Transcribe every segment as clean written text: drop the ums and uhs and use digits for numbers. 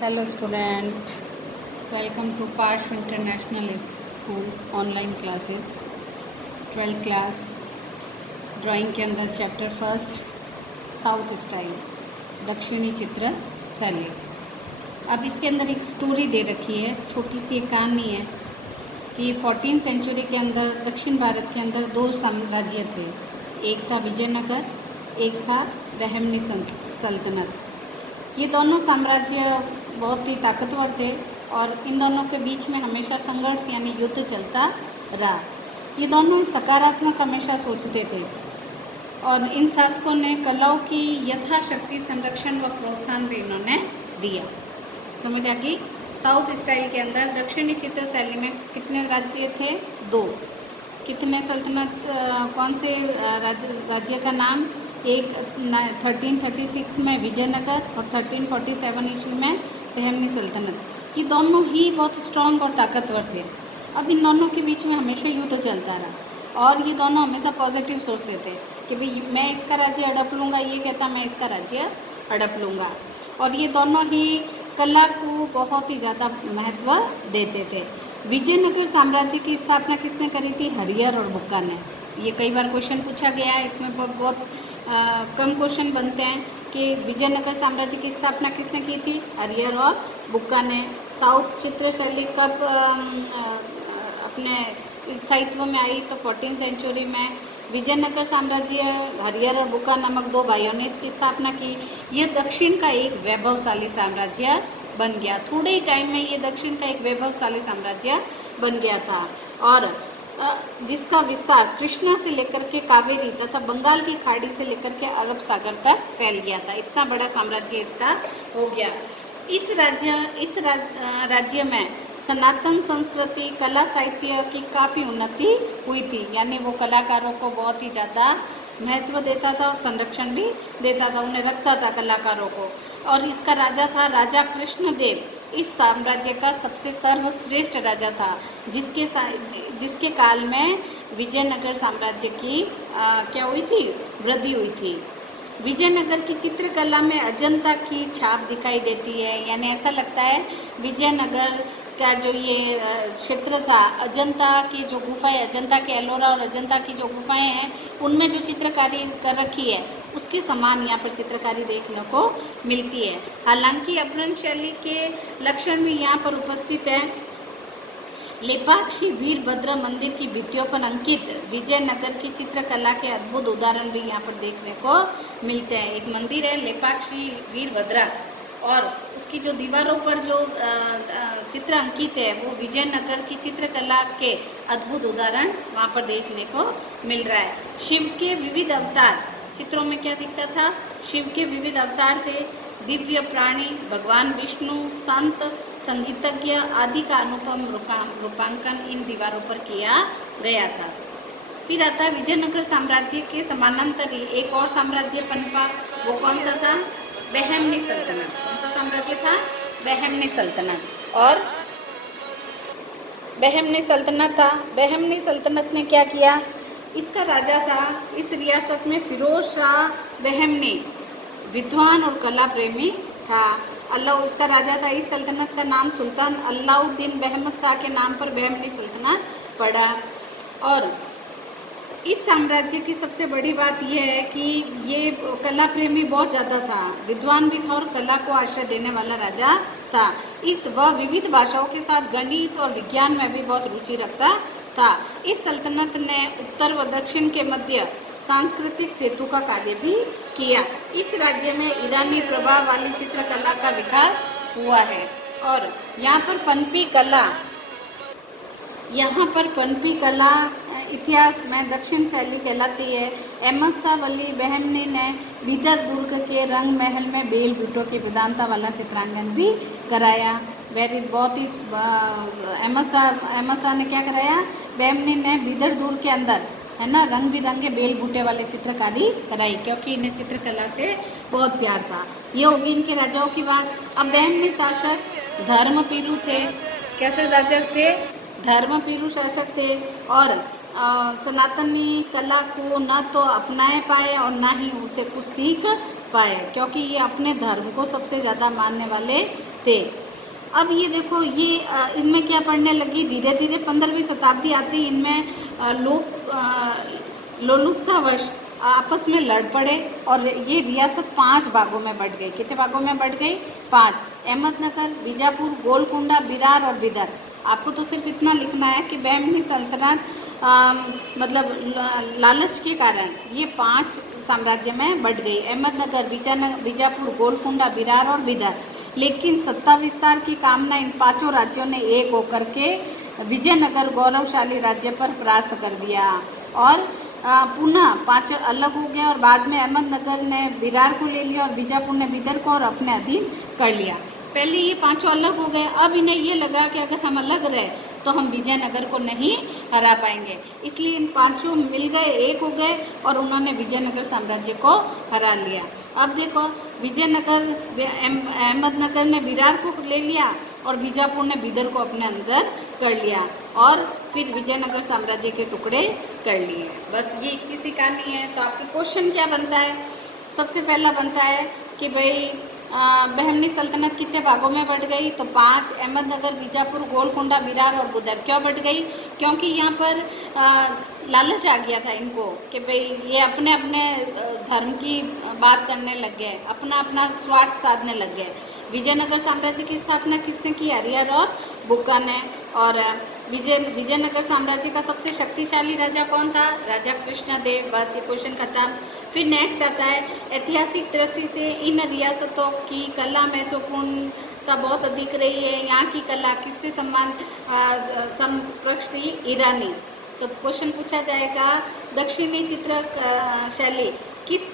Hello student, welcome to Parsh International School online classes 12th class drawing के अंदर chapter first south style दक्षिणी चित्र शैली। अब इसके अंदर एक स्टोरी दे रखी है, छोटी सी एक कहानी है कि 14th सेंचुरी के अंदर दक्षिण भारत के अंदर दो साम्राज्य थे। एक था विजयनगर, एक था बहमनी सल्तनत। ये दोनों साम्राज्य बहुत ही ताकतवर थे और इन दोनों के बीच में हमेशा संघर्ष यानी युद्ध चलता रहा। ये दोनों सकारात्मक हमेशा सोचते थे और इन शासकों ने कलाओं की यथाशक्ति संरक्षण व प्रोत्साहन भी इन्होंने दिया। समझ आ गई। साउथ स्टाइल के अंदर दक्षिणी चित्र शैली में कितने राज्य थे? दो। कितने सल्तनत, कौन से राज्य का नाम? एक 1336 में विजयनगर और 1347 ईस्वी में बहमनी सल्तनत। ये दोनों ही बहुत स्ट्रॉन्ग और ताकतवर थे। अब इन दोनों के बीच में हमेशा युद्ध चलता रहा और ये दोनों हमेशा पॉजिटिव सोचते थे कि भाई मैं इसका राज्य हड़प लूँगा, ये कहता मैं इसका राज्य हड़प लूँगा। और ये दोनों ही कला को बहुत ही ज़्यादा महत्व देते थे। विजयनगर साम्राज्य की स्थापना किसने करी थी? हरिहर और बुक्का ने। ये कई बार क्वेश्चन पूछा गया है, इसमें बहुत कम क्वेश्चन बनते हैं कि विजयनगर साम्राज्य की स्थापना किसने की थी? हरिहर और बुक्का ने। साउथ चित्र शैली कब अपने स्थायित्व में आई? तो 14th सेंचुरी में विजयनगर साम्राज्य हरिहर और बुक्का नामक दो भाइयों ने इसकी स्थापना की। यह दक्षिण का एक वैभवशाली साम्राज्य बन गया। थोड़े ही टाइम में ये दक्षिण का एक वैभवशाली साम्राज्य बन गया था और जिसका विस्तार कृष्णा से लेकर के कावेरी तथा बंगाल की खाड़ी से लेकर के अरब सागर तक फैल गया था। इतना बड़ा साम्राज्य इसका हो गया। इस राज्य में सनातन संस्कृति, कला, साहित्य की काफ़ी उन्नति हुई थी। यानी वो कलाकारों को बहुत ही ज़्यादा महत्व देता था और संरक्षण भी देता था, उन्हें रखता था कलाकारों को। और इसका राजा था राजा कृष्णदेव। इस साम्राज्य का सबसे सर्वश्रेष्ठ राजा था जिसके काल में विजयनगर साम्राज्य की क्या हुई थी? वृद्धि हुई थी। विजयनगर की चित्रकला में अजंता की छाप दिखाई देती है। यानी ऐसा लगता है विजयनगर का जो ये क्षेत्र था, अजंता की जो गुफाएं, अजंता के एलोरा और अजंता की जो गुफाएं हैं उनमें जो चित्रकारी कर रखी है उसके समान यहाँ पर चित्रकारी देखने को मिलती है। हालांकि अपभ्रंश शैली के लक्षण भी यहाँ पर उपस्थित है। लेपाक्षी वीरभद्र मंदिर की भित्तियों पर अंकित विजयनगर की चित्रकला के अद्भुत उदाहरण भी यहाँ पर देखने को मिलते हैं। एक मंदिर है लेपाक्षी वीरभद्र और उसकी जो दीवारों पर जो चित्र अंकित है वो विजयनगर की चित्रकला के अद्भुत उदाहरण वहाँ पर देखने को मिल रहा है। शिव के विविध अवतार चित्रों में क्या दिखता था? शिव के विविध अवतार थे, दिव्य प्राणी, भगवान विष्णु, संत, संगीतज्ञ आदि का अनुपम रूपांकन इन दीवारों पर किया गया था। फिर आता है विजयनगर साम्राज्य के समानांतर ही एक और साम्राज्य पनपा। वो कौन सा था? बहमनी सल्तनत। कौन सा साम्राज्य था? बहमनी सल्तनत। और बहमनी सल्तनत था। बहमनी सल्तनत ने क्या किया? इसका राजा था, इस रियासत में फिरोज शाह बहमनी, विद्वान और कला प्रेमी था। इसका राजा था। इस सल्तनत का नाम सुल्तान अलाउद्दीन बहमद शाह के नाम पर बहमनी सल्तनत पड़ा। और इस साम्राज्य की सबसे बड़ी बात यह है कि ये कला प्रेमी बहुत ज़्यादा था, विद्वान भी था और कला को आश्रय देने वाला राजा था। वह विविध भाषाओं के साथ गणित और विज्ञान में भी बहुत रुचि रखता था। इस सल्तनत ने उत्तर व दक्षिण के मध्य सांस्कृतिक सेतु का कार्य भी किया। इस राज्य में ईरानी प्रभाव वाली चित्रकला का विकास हुआ है और यहाँ पर पनपी कला इतिहास में दक्षिण शैली कहलाती है। अहमद शाह वली बहमनी ने बीदर दुर्ग के रंग महल में बेल बूटों की प्रधानता वाला चित्रांकन भी कराया। बहुत ही अहमद शाह ने क्या कराया? बहमनी ने बीदर दुर्ग के अंदर है ना रंग बिरंगे बेल बूटे वाले चित्रकारी कराई क्योंकि इन्हें चित्रकला से बहुत प्यार था। ये होगी इनके राजाओं की बात। अब बहमनी शासक धर्मपीरू थे। कैसे शासक थे? धर्मपीरू शासक थे और सनातनी कला को न तो अपनाए पाए और ना ही उसे कुछ सीख पाए क्योंकि ये अपने धर्म को सबसे ज़्यादा मानने वाले थे। अब ये देखो, ये इनमें क्या पढ़ने लगी, धीरे धीरे 15वीं शताब्दी आती, इनमें लोलुपतावश आपस में लड़ पड़े और ये रियासत 5 भागों में बढ़ गई। कितने भागों में बढ़ गई? 5। अहमदनगर, बीजापुर, गोलकुंडा, बिरार और बिदर। आपको तो सिर्फ इतना लिखना है कि बहमनी सल्तनत मतलब लालच के कारण ये 5 साम्राज्य में बढ़ गई। अहमदनगर, बीजापुर, गोलकुंडा, बिरार और बिदर। लेकिन सत्ता विस्तार की कामना इन 5 राज्यों ने एक होकर के विजयनगर गौरवशाली राज्य पर परास्त कर दिया और पुनः 5 अलग हो गए और बाद में अहमदनगर ने बिरार को ले लिया और बीजापुर ने बिदर को और अपने अधीन कर लिया। पहले ये 5 अलग हो गए, अब इन्हें ये लगा कि अगर हम अलग रहे तो हम विजयनगर को नहीं हरा पाएंगे, इसलिए इन 5 मिल गए, एक हो गए और उन्होंने विजयनगर साम्राज्य को हरा लिया। अब देखो, विजयनगर अहमदनगर ने बिरार को ले लिया और बीजापुर ने बिदर को अपने अंदर कर लिया और फिर विजयनगर साम्राज्य के टुकड़े कर लिए। बस ये इतनी सी कहानी है। तो आपके क्वेश्चन क्या बनता है? सबसे पहला बनता है कि भाई बहमनी सल्तनत कितने भागों में बढ़ गई? तो 5। अहमदनगर, बीजापुर, गोलकुंडा, बिरार और बिदर। क्यों बढ़ गई? क्योंकि यहाँ पर लालच आ गया था इनको कि भाई ये अपने अपने धर्म की बात करने लग गए, अपना अपना स्वार्थ साधने लग गए। विजयनगर साम्राज्य की स्थापना किसने की? हरिहर और बुक्का ने। और विजयनगर साम्राज्य का सबसे शक्तिशाली राजा कौन था? राजा कृष्णदेव। बस ये क्वेश्चन खत्म। फिर नेक्स्ट आता है, ऐतिहासिक दृष्टि से इन रियासतों की कला महत्वपूर्णता बहुत अधिक रही है। यहाँ की कला किससे समकक्ष थी? ईरानी। तो क्वेश्चन पूछा जाएगा, दक्षिणी चित्र शैली किस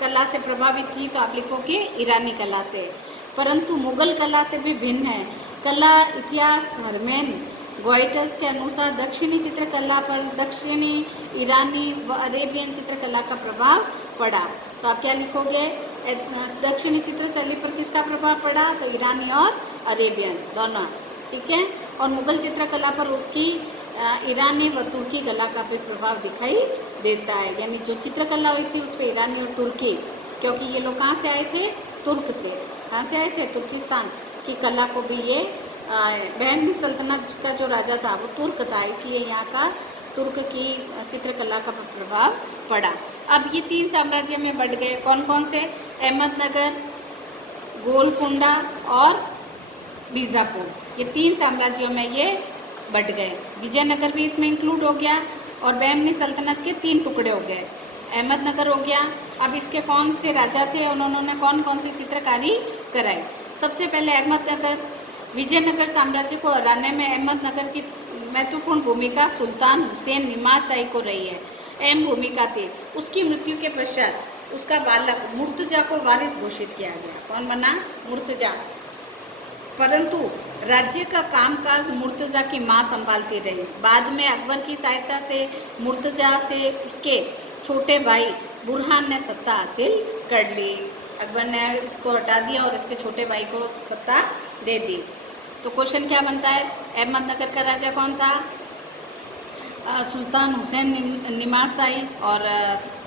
कला से प्रभावित थी? तो आप लिखोगे ईरानी कला से। परंतु मुगल कला से भी भिन्न है। कला इतिहास हरमेन गोइटस के अनुसार दक्षिणी चित्रकला पर दक्षिणी ईरानी व अरेबियन चित्रकला का प्रभाव पड़ा। तो आप क्या लिखोगे? दक्षिणी चित्र शैली पर किसका प्रभाव पड़ा? तो ईरानी और अरेबियन दोनों, ठीक है। और मुगल चित्रकला पर उसकी ईरानी व तुर्की कला का भी प्रभाव दिखाई देता है। यानी जो चित्रकला हुई थी उस पर ईरानी और तुर्की, क्योंकि ये लोग कहाँ से आए थे? तुर्क से। कहाँ से आए थे? तुर्किस्तान की कला को भी ये बहमनी सल्तनत का जो राजा था वो तुर्क था, इसलिए यहाँ का तुर्क की चित्रकला का प्रभाव पड़ा। अब ये 3 साम्राज्य में बढ़ गए। कौन कौन से? अहमदनगर, गोलकुंडा और बीजापुर। ये 3 साम्राज्यों में ये बढ़ गए। विजयनगर भी इसमें इंक्लूड हो गया और बहमनी सल्तनत के 3 टुकड़े हो गए। अहमदनगर हो गया। अब इसके कौन से राजा थे और उन्होंने कौन कौन सी चित्रकारी कराई? सबसे पहले अहमदनगर। विजयनगर साम्राज्य को हराने में अहमदनगर की महत्वपूर्ण भूमिका सुल्तान हुसैन निमाशाही को रही है। अहम भूमिका थी। उसकी मृत्यु के पश्चात उसका बालक मुर्तजा को वारिस घोषित किया गया। कौन बना? मुर्तजा। परंतु राज्य का कामकाज मुर्तजा की मां संभालती रही। बाद में अकबर की सहायता से मुर्तजा से उसके छोटे भाई बुरहान ने सत्ता हासिल कर ली। अकबर ने इसको हटा दिया और इसके छोटे भाई को सत्ता दे दी। तो क्वेश्चन क्या बनता है? अहमदनगर का राजा कौन था? सुल्तान हुसैन निमाशाही। और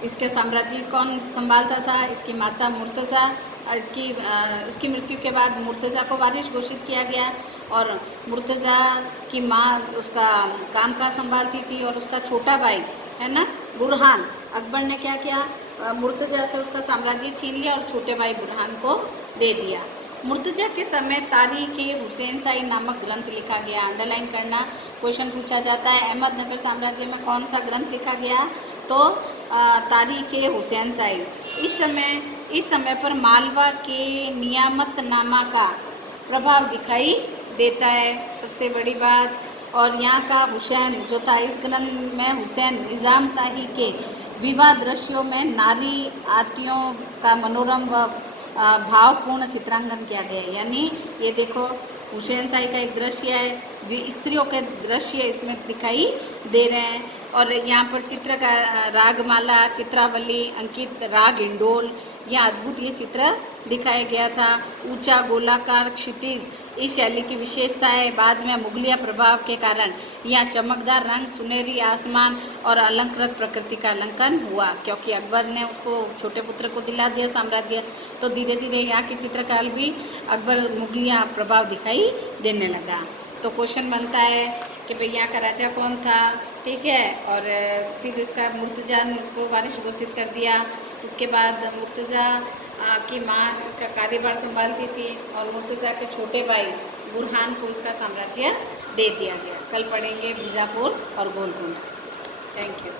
इसके साम्राज्य कौन संभालता था? इसकी माता मुर्तज़ा। उसकी मृत्यु के बाद मुर्तज़ा को वारिस घोषित किया गया और मुर्तज़ा की माँ उसका कामकाज संभालती थी और उसका छोटा भाई है ना बुरहान, अकबर ने क्या किया? मुर्तज़ा से उसका साम्राज्य छीन लिया और छोटे भाई बुरहान को दे दिया। मुर्तज़ा के समय तारीख़-ए-हुसैन-शाही नामक ग्रंथ लिखा गया। अंडरलाइन करना, क्वेश्चन पूछा जाता है अहमदनगर साम्राज्य में कौन सा ग्रंथ लिखा गया? तो तारीख़-ए-हुसैन-शाही। इस समय पर मालवा के नियामतनामा का प्रभाव दिखाई देता है, सबसे बड़ी बात। और यहाँ का हुसैन जो था, इस ग्रंथ में हुसैन निज़ाम शाही के विवाह दृश्यों में नारी आतियों का मनोरम व भावपूर्ण चित्रांकन किया गया है। यानी ये देखो हुसैन शाही का एक दृश्य है, स्त्रियों के दृश्य इसमें दिखाई दे रहे हैं। और यहाँ पर चित्र का रागमाला, चित्रावली, अंकित राग इंडोल, यह अद्भुत ये चित्र दिखाया गया था। ऊंचा गोलाकार क्षितिज इस शैली की विशेषता है। बाद में मुगलिया प्रभाव के कारण यहाँ चमकदार रंग, सुनहरी आसमान और अलंकृत प्रकृति का अलंकरण हुआ। क्योंकि अकबर ने उसको छोटे पुत्र को दिला दिया साम्राज्य, तो धीरे धीरे यहाँ की चित्रकला भी अकबर मुगलिया प्रभाव दिखाई देने लगा। तो क्वेश्चन बनता है कि भाई यहाँ का राजा कौन था, ठीक है। और फिर इसका मुर्तज़ा को वारिस घोषित कर दिया। उसके बाद मुर्तज़ा की माँ इसका कार्यभार संभालती थी और मुर्तज़ा के छोटे भाई बुरहान को इसका साम्राज्य दे दिया गया। कल पढ़ेंगे बीजापुर और गोलकुंडा। Thank you.